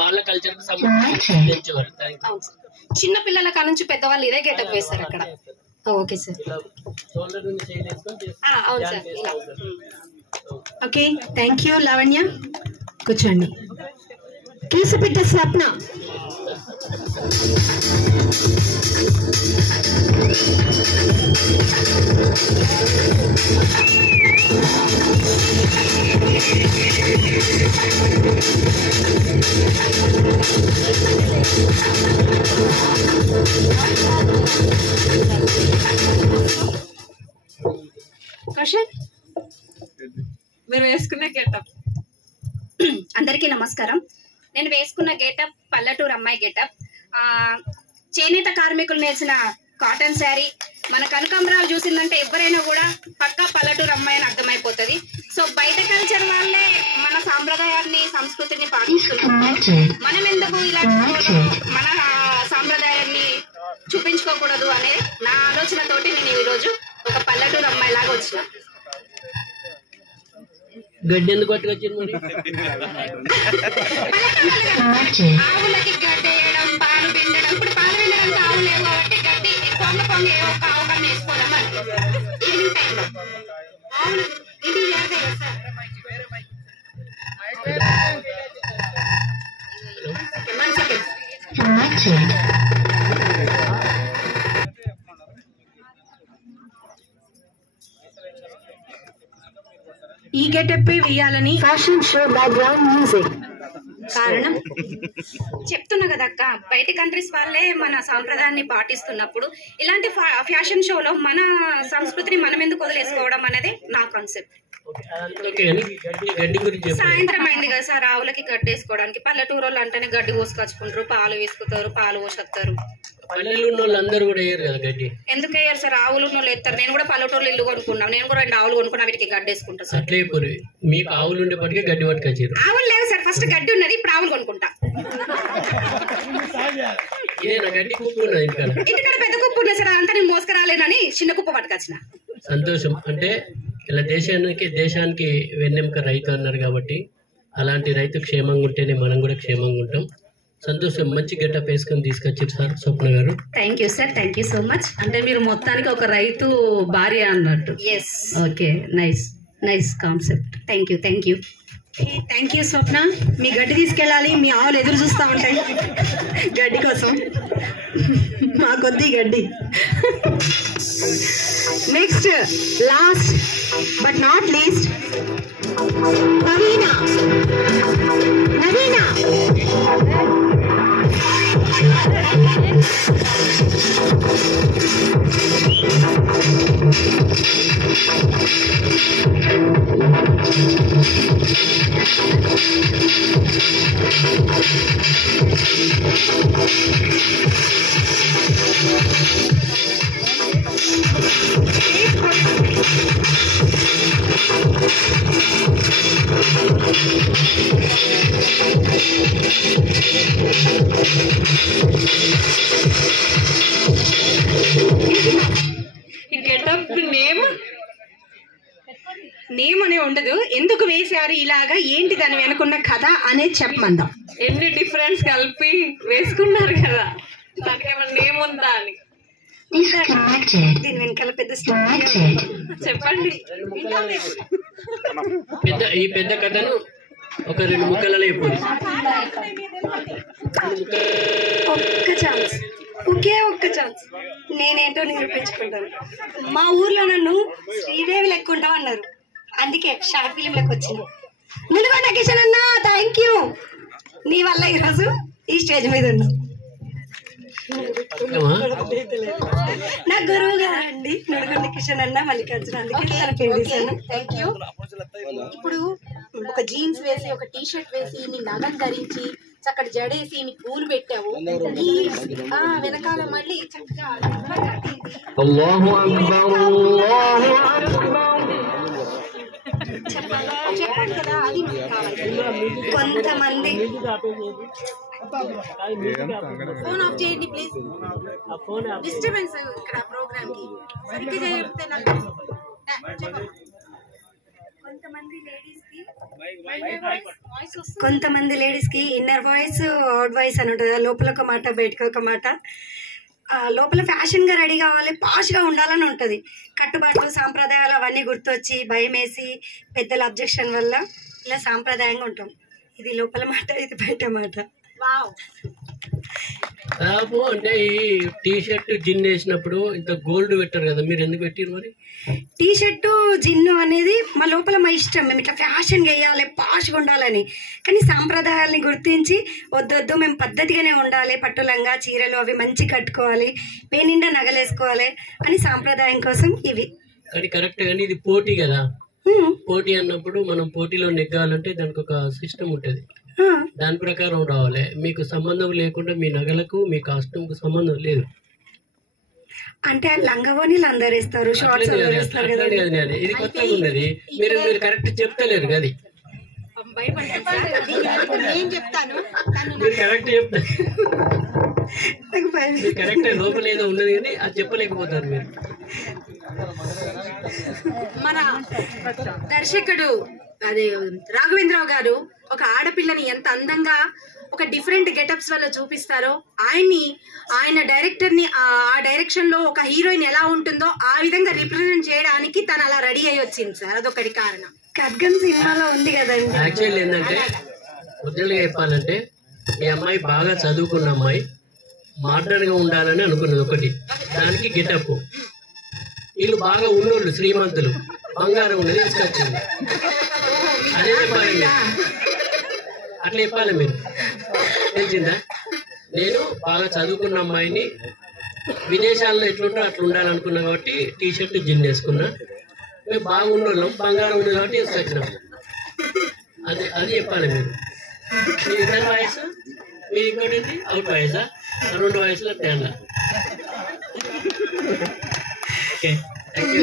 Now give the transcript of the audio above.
వాళ్ళ కల్చర్ కి సంబంధించి చిన్న పిల్లల కాడ నుంచి పెద్దవాళ్ళు ఇదే గెటప్ వేస్తారు అక్కడ. Okay sir. అవును sir. Okay, thank you Lavanya. కూర్చోండి. కేసుపిట్ట స్వప్న. క్వశ్చన్ మీరు వేసుకున్న గెటప్. అందరికీ నమస్కారం. నేను వేసుకున్న గెటప్ పల్లెటూరు అమ్మాయి గెటప్. చేనేత కార్మికులు నేసిన కాటన్ శారీ. మన కనకాంబరాలు చూసిందంటే ఎవరైనా కూడా పక్కా పల్లెటూరు అమ్మాయి అని అర్థమైపోతుంది. సో బయట కల్చర్ వాళ్ళే మన సాంప్రదాయాన్ని సంస్కృతిని పాటిస్తున్నారు. మనం ఎందుకు ఇలాంటి మన సాంప్రదాయాన్ని చూపించుకోకూడదు అనేది నా ఆలోచనతోటి నేను ఈరోజు ఒక పల్లెటూరు అమ్మాయి లాగా వచ్చిన. గడ్డి ఎందుకు పట్టుకొచ్చింది మరి? ఆవులకి గడ్డి వేయడం, పాలు పిండడం. ఇప్పుడు పాలు పిండడానికి ఆవులు లేవు కాబట్టి గడ్డి పొంగ పొంగ ఏవో ఒక ఆవు కన్నా వేసుకోవడం ఈవినింగ్ టైంలో ఆవులు ఇది చేస్తాయి సార్. ఈ గెటప్ వేయాలని ఫ్యాషన్ షో బ్యాక్గ్రౌండ్ మ్యూజిక్ కారణం చెప్తున్నా కదా అక్క, బయట కంట్రీస్ వాళ్ళే మన సాంప్రదాయాన్ని పాటిస్తున్నప్పుడు ఇలాంటి ఫ్యాషన్ షోలో మన సంస్కృతిని మనం ఎందుకు వదిలేసుకోవడం అనేది నా కాన్సెప్ట్. సాయంత్రం అయింది కదా సార్, ఆవులకి గడ్డి వేసుకోవడానికి. పల్లెటూరు వాళ్ళు అంటేనే గడ్డి కోసుకొచ్చుకుంటారు, పాలు వేసుకుంటారు, పాలు పోసేస్తారు. ఎందుకు వేయరు సార్? ఆవులు వాళ్ళు ఎత్తారు. నేను కూడా పల్లెటూరులో ఇల్లు కొనుక్కున్నాను. నేను కూడా 2 ఆవులు కొనుక్కున్నా, వీటికి గడ్డి వేసుకుంటా సార్. మీకు ఆవులు ఉండేప్పటికే గడ్డి పట్టుకొచ్చారు. ఆవులు లేవు సార్, ఫస్ట్ గడ్డి ఉన్నది, ఇప్పుడు ఆవులు కొనుక్కుంటా. ఇంటికాడ పెద్ద కుప్పు ఉన్నది సార్, అంతా నేను మోసుకురాలేనని చిన్న కుప్ప పట్టుకొచ్చిన. సంతోషం. అంటే ఇలా దేశానికి వెన్నెముక రైతు అన్నారు కాబట్టి అలాంటి రైతు క్షేమంగా ఉంటేనే మనం కూడా క్షేమంగా ఉంటాం. సంతోషం. మంచి గెటప్ వేసుకొని తీసుకొచ్చారు sir Swapna garu. Thank you sir, thank you so much. అంటే మీరు మొత్తానికి ఒక రైతు భార్య అన్నట్టు. Yes. Okay, nice nice concept. Thank you, thank you. Thank you Swapna. మీ గడ్డి తీసుకెళ్ళాలి, మీ ఆవులు ఎదురు చూస్తూ ఉంటాయి గడ్డి కోసం. మా కొద్ది గడ్డి. Next, last but not least, Naveena. Naveena getup name అనే ఉండదు. ఎందుకు వేశారు ఇలాగా, ఏంటి దాని వెనుకున్న కథ అనేది చెప్పమందాం. ఎన్ని డిఫరెన్స్ కలిపి వేసుకున్నారు కదా, దానికి ఏమన్నా నేమ్ ఉందా అని. దీని వెనకాల పెద్ద చెప్పండి. ఈ పెద్ద కథను ఒక 2 ముక్కలలో చెప్పండి. ఒక్క ఛాన్స్, ఒక్క ఛాన్స్, నేనేంటో నిరూపించుకుంటాను. మా ఊర్లో నన్ను శ్రీదేవి లెక్కుంటాం అన్నారు, అందుకే షార్ట్ ఫిలిం లెక్క వచ్చింది. నిలుగొండ కిషన్ అన్న, థ్యాంక్ యూ. నీ వల్ల ఈరోజు ఈ స్టేజ్ మీద ఉన్నా. నా గురువు గారండి నిలుగొండ కిషన్ అన్న మల్లికార్జున, అందుకే తన పేరు తీశాను. Thank you. ఇప్పుడు ఒక జీన్స్ వేసి, ఒక టీ షర్ట్ వేసి, నీ నగం ధరించి, చక్కటి జడేసి, నీ పూలు పెట్టావు. ఈ వెనకాల మళ్ళీ చక్కగా చెప్పండి కదా, అది కొంతమంది. ఫోన్ ఆఫ్ చేయండి ప్లీజ్, డిస్టర్బెన్స్ ఇక్కడ ప్రోగ్రామ్ కి. సరిగ్గా చెప్తే నాకు కొంతమంది లేడీస్ కి కొంతమంది లేడీస్ కి ఇన్నర్ వాయిస్ అవుట్ వాయిస్ అని ఉంటుంది. లోపల ఒక మాట బయటకు ఒక మాట. లోపల ఫ్యాషన్ గా రెడీ కావాలి, పాష్ గా ఉండాలని ఉంటది. కట్టుబాట్లు సాంప్రదాయాలు అవన్నీ గుర్తొచ్చి భయం వేసి పెద్దల అబ్జెక్షన్ వల్ల ఇలా సాంప్రదాయంగా ఉంటాం. ఇది లోపల మాట, ఇది బయట మాట. దాదాపు అంటే ఈ టీ షర్ట్ జిన్ వేసినప్పుడు ఇంత గోల్డ్ పెట్టారు కదా, మీరు ఎందుకు పెట్టారు మరి? టీ షర్టు జిన్ను అనేది మా లోపల మా ఇష్టం. మేము ఇట్లా ఫ్యాషన్గా వేయాలి, పాష్గా ఉండాలని. కానీ సాంప్రదాయాల్ని గుర్తించి వద్దొద్దు మేము పద్ధతిగానే ఉండాలి, పట్టులంగా చీరలు అవి మంచి కట్టుకోవాలి, పేనిండా నగలేసుకోవాలి అని సాంప్రదాయం కోసం ఇవి. కానీ కరెక్ట్, కానీ ఇది పోటీ కదా. పోటీ అన్నప్పుడు మనం పోటీలో నెగ్గాలంటే దానికి ఒక సిస్టమ్ ఉంటుంది, దాని ప్రకారం రావాలి. మీకు సంబంధం లేకుండా మీ నగలకు మీ కాస్ట్యూమ్ కు సంబంధం లేదు. అంటే లంగవోనీలు అందరు ఇస్తారు, షార్ట్స్ అందరు ఇస్తారు కదా. ఇది కొత్తగా ఉన్నది, మీరు కరెక్ట్ చెప్తలేరు కదా. మీరు కరెక్ట్ చెప్తారు, కరెక్ట్ లోపల ఏదో ఉన్నది కానీ అది చెప్పలేకపోతారు మీరు. మన దర్శకుడు అదే రాఘవేంద్రరావు గారు ఒక ఆడపిల్లని ఎంత అందంగా ఒక డిఫరెంట్ గెటప్స్ వల్ల చూపిస్తారో, ఆయన డైరెక్టర్ ని ఆ డైరెక్షన్ లో ఒక హీరోయిన్ ఎలా ఉంటుందో ఆ విధంగా రిప్రజెంట్ చేయడానికి తను అలా రెడీ అయ్యి వచ్చింది సార్. అదొకటి కారణం. ఖడ్గం సినిమాలో ఉంది కదండి. యాక్చువల్లీ ఏంటంటే ఒరిజినల్గా చెప్పాలంటే ఈ అమ్మాయి బాగా చదువుకున్న అమ్మాయి, మోడర్న్ గా ఉండాలని అనుకున్నది ఒకటి, దానికి గెటప్. వీళ్ళు బాగా ఉన్నోళ్ళు శ్రీమంతులు, బంగారం ఉన్నది తీసుకొచ్చింది. అదే చెప్పాలి మీరు, అట్లా చెప్పాలి మీరు, తెలిసిందా? నేను బాగా చదువుకున్న అమ్మాయిని విదేశాల్లో ఎట్లుంటో అట్లా ఉండాలనుకున్నా కాబట్టి టీ షర్ట్ జిన్ వేసుకున్నా. మేము బాగున్నోళ్ళం, బంగారం ఉంది కాబట్టి తీసుకొచ్చినాం. అది చెప్పాలి మీరు. మీ ఇద్దరు వాయిస్, మీ ఇంకోటి అవుట్ వాయిసా, 2 వాయిస్లో తేడా. Okay, thank you.